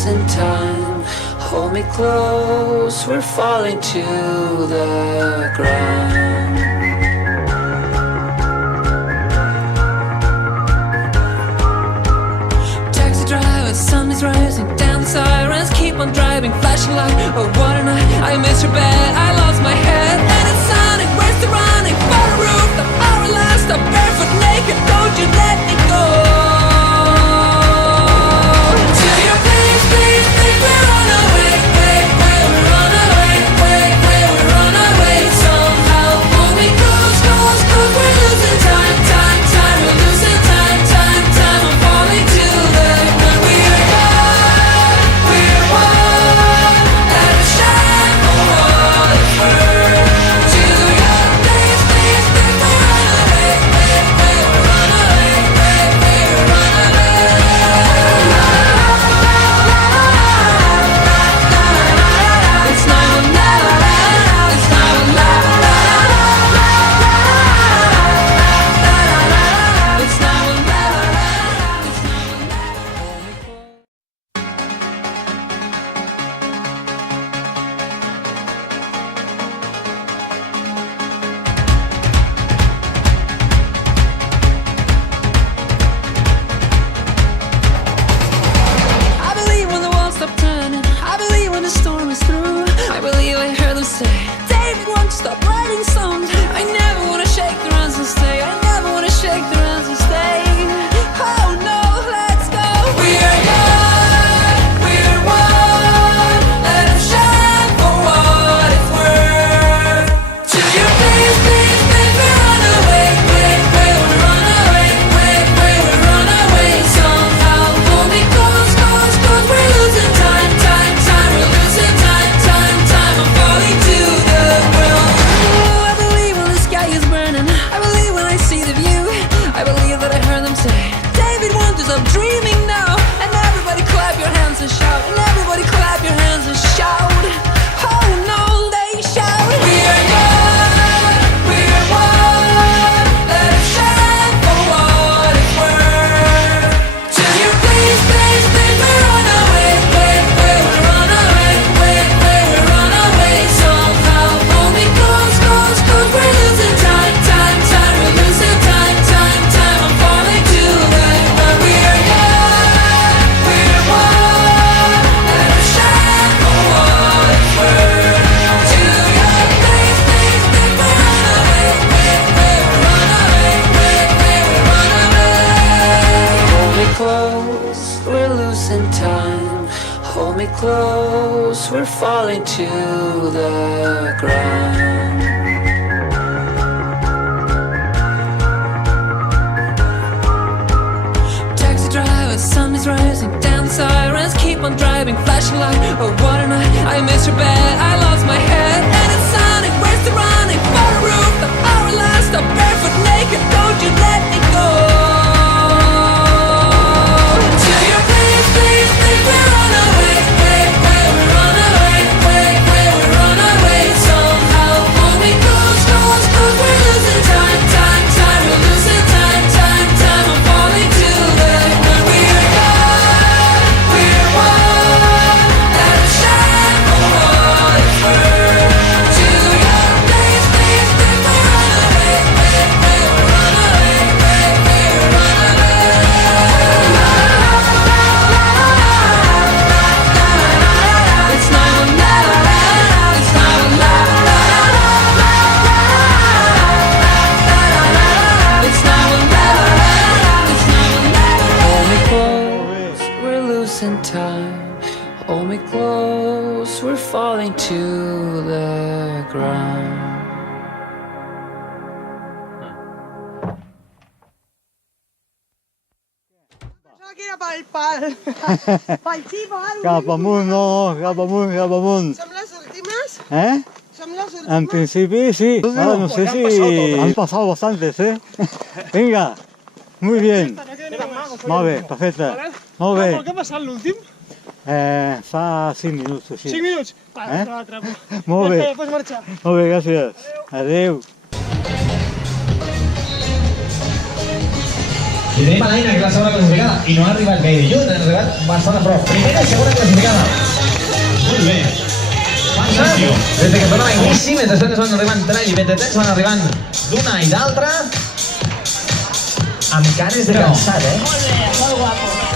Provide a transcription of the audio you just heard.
losing time. Hold me close, we're falling to the ground. Taxi driver, sun is rising, down the sirens keep on driving, flashing light, oh what a night. I missed your bed, I lost my head, and it's sunny, where's the running? For the roof, the hour last, I'm barefoot naked, don't you let me go. Close, we're falling to the ground. Taxi driver, sun is rising, down the sirens keep on driving, flashing light, oh what a night. I missed your bed, I lost my head, and it's sunny, where's the running? For the roof, the hour last, I'm barefoot naked, don't you let me go. To your place, please, please, we're on our way. Hold me close, we're falling to the ground. Cap amunt, no, cap amunt. Som les últimes? Som les últimes? En principi sí, ahora no sé si... Han pasado bastantes, Venga, muy bien. Molt bé, perfecte. Molt bé. Què ha passat l'últim? Fa 5 minuts o així. 5 minuts? Va, Molt bé. Pots marxar. Molt bé, gràcies. Adéu. I tenim a l'Aina, que és la segona classificada, i no ha arribat gaire lluny, ha arribat bastant a prop. Primera i segona classificada. Molt bé. Sensació. Des que tornava a inici, mentre es van arribant tres i mentre tres van arribant d'una i d'altra, amb cares de cansat, Molt bé, molt guapo.